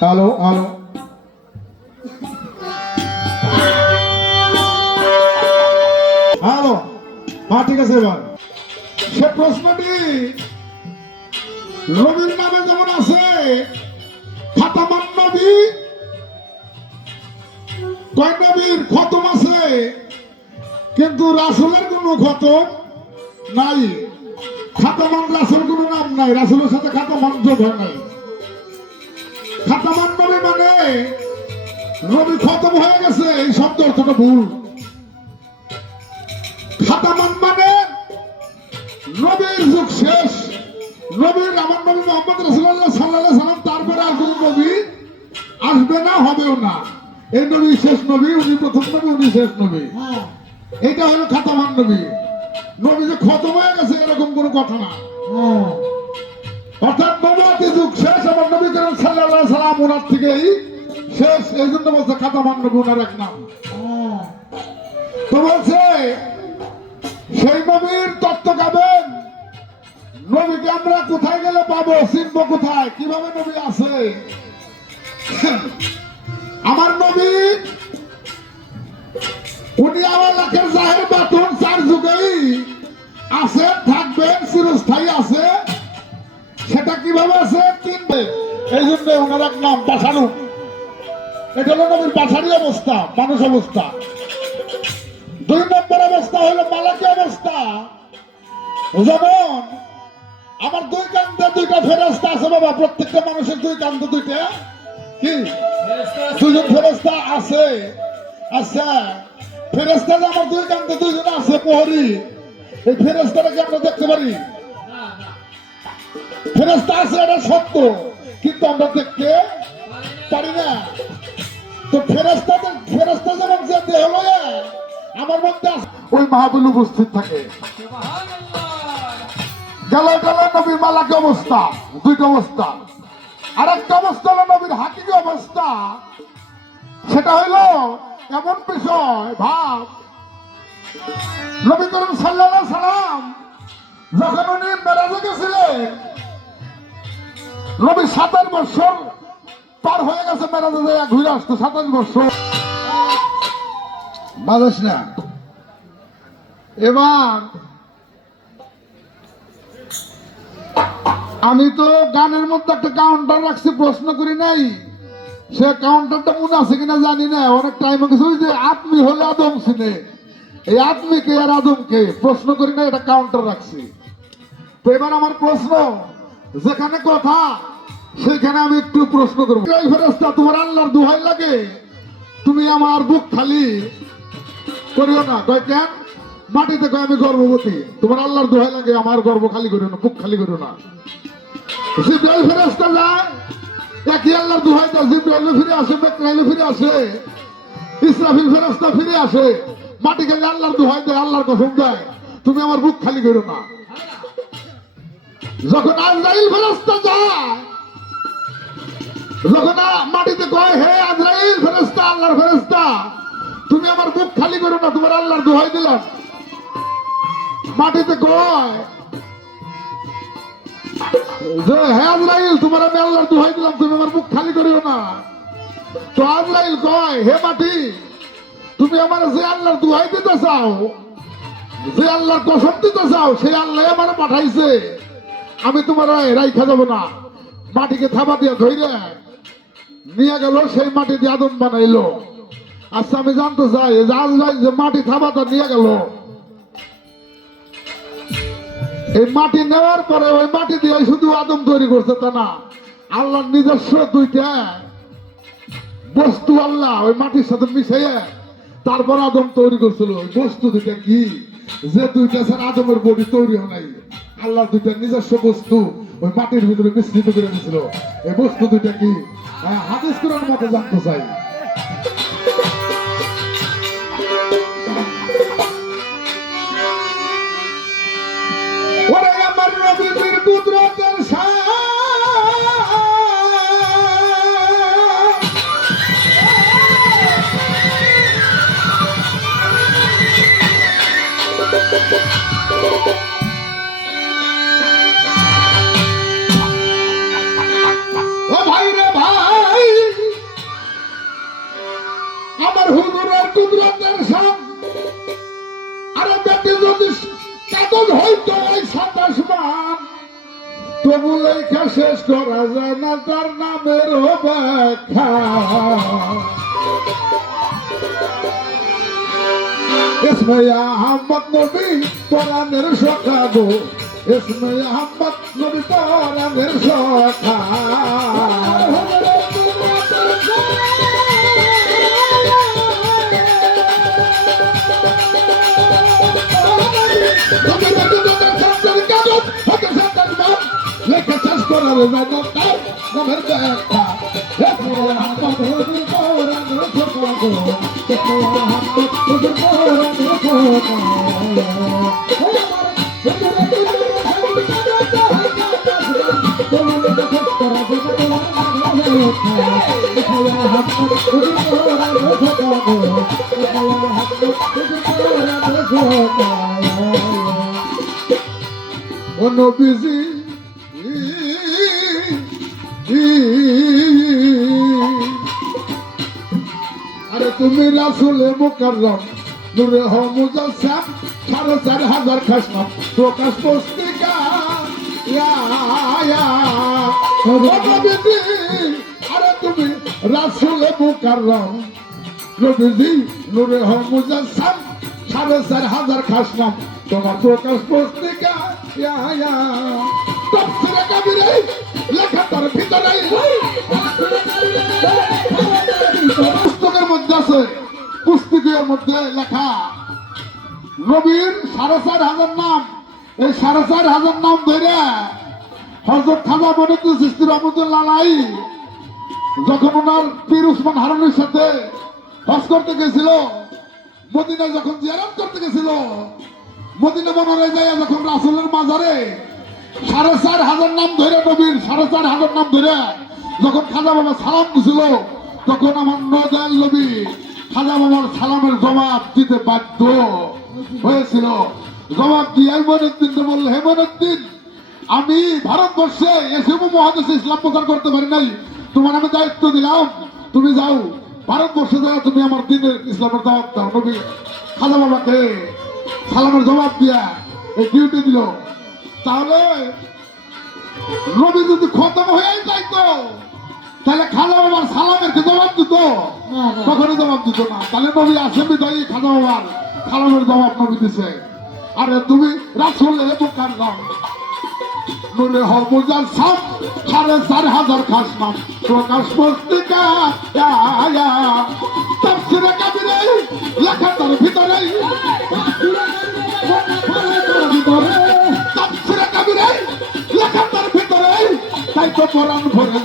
Hello hello, hello, হ্যাঁ ঠিক আছে। এবার সে প্রশ্নটি নবীর নামে যেমন আছে খাতামান নবী, কয় নবীর খতম আছে, কিন্তু রাসূলের কোনো খতম নাই। খাতামান রাসূল কোনো নাম নাই, রাসূলের সাথে খাতামান যোগ হয় নাই। খাতামান নবী মানে নবী খতম হয়ে গেছে, এই শব্দ অর্থটা ভুল। খাতামান মানে নবীর যুগ শেষ, নবীর আমার নবী মুহাম্মদ রাসূলুল্লাহ সাল্লাল্লাহু আলাইহি সাল্লাম, তারপরে আর কোনো নবী আসবে না, হবেও না। এই নবী শেষ নবী, উনি প্রথম নবী, উনি শেষ নবী। এটা হলো খাতামান নবী। নবী যে খতম হয়ে গেছে এরকম কোনো কথা না। অর্থাৎ নবুয়তের যুগ শেষ, আমার নবী করিম সাল্লাল্লাহু আলাইহি সাল্লাম ওনার থেকেই শেষ, এই জন্য বলছে খাতামান নবী, ওনার এক নাম। তো বলছে সেই নবীর তত্ত্ব গাবেন, নবীকে আমরা কোথায় গেলে পাবো, চিনবো কোথায়, কিভাবে নবী আছে। আমার নবী উনি আমার লাখের জাহের বাতুন, চার যুগেই আছে, থাকবেন, চিরস্থায়ী আছে। সেটা কিভাবে আছে চিনবে, এই জন্য ওনার এক নাম পাশারু। এটা হলো নবীর পাশারি অবস্থা, মানুষ অবস্থা। দুই নম্বর অবস্থা হলো মালাকি অবস্থা। যেমন আমার দুই কান্দে দুইটা ফেরেশতা আছে বাবা, প্রত্যেকটা মানুষের দুই কান্দে দুইটা কি দুজন ফেরেশতা আছে। আচ্ছা, ফেরেশতা যে আমার দুই কান্দে দুইজন আছে প্রহরী, এই ফেরেশতাটাকে আমরা দেখতে পারি? ফেরেশতা আছে, এটা সত্য, কিন্তু আমরা দেখতে পারি না। তো ফেরেশতা যেমন যে দেহ লয়ে আমার মধ্যে ওই মাহবুল উপস্থিত থাকে। গেল নবীর মালাকি অবস্থা, দুইটা অবস্থা। আর একটা অবস্থা হলো নবীর হাকিকি অবস্থা। সেটা হইল এমন বিষয়, ভাব নবী করিম সাল্লাল্লাহু আলাইহি সাল্লাম যখন উনি মেরাজে গেছিলেন, নবী 27 বছর পার হয়ে গেছে, মেরাজে যায় ঘুরে আসতে 27 বছর। বাজাস না। এবার আমি তো গানের মধ্যে একটা কাউন্টার রাখছি, প্রশ্ন করি নাই। সে কাউন্টারটা মনে আছে কিনা জানি না, অনেক টাইম হয়ে গেছে। যে আদমি হলে আদম চিনে, এই আদমিকে আর আদমকে প্রশ্ন করি না, এটা কাউন্টার রাখছি। তো এবার আমার প্রশ্ন, যেখানে কথা সেখানে আমি একটু প্রশ্ন করবো। ফেরেশতা, তোমার আল্লাহর দোহাই লাগে, তুমি আমার বুক খালি করিও না। কয় কেন? মাটিতে কয় আমি গর্ভবতী, তোমার আল্লাহর দোহাই লাগে, আমার গর্ভ খালি করিও না, বুক খালি করিও না। জিবরাইল ফেরেশতা যায়, একই আল্লাহর দোহাই দেয়, জিবরাইল ফিরে আসে, মিকাইল ফিরে আসে, ইসরাফিল ফেরেশতা ফিরে আসে, মাটি খালি আল্লাহর দোহাই দেয়, আল্লাহর কসম দেয়, তুমি আমার বুক খালি করিও না। যখন আজরাইল ফেরেশতা যায়, যখন মাটিতে কয়, হে আজরাইল ফেরেশতা, আল্লাহর ফেরেশতা, তুমি আমার বুক খালি করো না, তোমার আল্লাহর দোহাই দিলাম। মাটিতে কয় যে, হে আজরাইল, তোমার আমি আল্লাহর দোহাই দিলাম, তুমি আমার বুক খালি করিও না। তো আজরাইল কয়, হে মাটি, তুমি আমার যে আল্লাহর দোহাই দিতে চাও, যে আল্লাহর কসম দিতে চাও, সেই আল্লাহ আমার পাঠাইছে, আমি তোমার রাইখা যাব না। মাটিকে থাবা দিয়ে ধইরে নিয়ে গেল, সেই মাটি দিয়ে আদম বানাইলো। আচ্ছা, আমি জানতে চাই, যে আজরাইল যে মাটি থাবাটা নিয়ে গেল, এই মাটি নেওয়ার পরে ওই মাটি দিয়ে শুধু আদম তৈরি করছে তা না, আল্লাহর নিজস্ব দুইটা বস্তু আল্লাহ ওই মাটির সাথে মিশিয়ে তারপর আদম তৈরি করছিল। ওই বস্তু দুইটা কি, যে দুইটা ছাড়া আদমের বডি তৈরি হয় নাই, আল্লাহর দুইটা নিজস্ব বস্তু ওই মাটির ভিতরে মিশ্রিত করে দিয়েছিল। এই বস্তু দুইটা কি, হাদিস কোরআন মতে জানতে চাই। ওরে আমার নবীর কুদরতের তবু লেখা শেষ করা যায় না তার নামের ব্যাখ্যা। ইসমে আহমদ নবী কোরআনের সখা গো, ইসমে আহমদ নবী কোরআনের সখা। লেখা শেষ করার যায় না তার নামের ব্যাখ্যা। ইসমে আহমদ নবী কোরআনের সখা গো, ইসমে আহমদ নবী কোরআনের সখা। ও নবীজি আরে তুমি রাসূলে মুকাররম নূরে হো মুজাসসাম ৪,৫০০ খাসনাম প্রকাশ পুস্তিকা ইয়া ও নবীজি আরে তুমি রাসূলে মুকাররম নবীজি নূরে হো মুজাসসাম ৪,৫০০ খাসনাম তোমার প্রকাশ পুস্তিকা ইয়া তাফসীরে কবিরে লেখা তার ভিতরে পুস্তকের মধ্যে আছে, পুস্তকের মধ্যে লেখা নবীর ৪,৫০০ নাম। এই ৪,৫০০ নাম ধরে হযরত খাজা মঈনুদ্দিন চিশতি রহমাতুল্লাহ আলাইহি যখন ওনার পীর উসমান হারুনের সাথে হজ করতে গেছিল, মদিনায় যখন জিয়ারত করতে গেছিল, মদিনা মনোরে যায় যখন রাসূলের মাজারে ৪,৫০০ নাম ধরে নবীর ৪,৫০০ নাম ধরে যখন খাজা বাবা সালাম দিছিল, তখন আমার নদয়াল নবী খাজা বাবার সালামের জবাব দিতে বাধ্য হয়েছিল। জবাব দিয়ে মঈনুদ্দিনকে বলল, হে মঈনুদ্দিন, আমি ভারতবর্ষে এসে মহাদেশে ইসলাম প্রচার করতে পারি নাই, তোমার আমি দায়িত্ব দিলাম, তুমি যাও ভারতবর্ষে যাও, তুমি আমার দিনের ইসলামের দাওয়াত দাও। নবী খাজা বাবাকে সালামের জবাব দিয়া এই ডিউটি দিল। তাহলে নবী যদি খতম হয়ে যাইতো তাহলে খাজা বাবার সালামের কি জবাব দিত? কখনই জবাব দিত না। তাহলে নবী আসেন বিদায়ী খাজা বাবার সালামের জবাব নবী দিছে। আরে তুমি রাসূলে মুকাররম নূরে হো মুজাসসাম ৪,৫০০ খাসনাম প্রকাশ পুস্তিকা ইয়া তাফসীরে কবিরে লেখা তার ভিতরে তাফসীরে কবিরে লেখা তার ভিতরে তাই তো কোরআন ভরে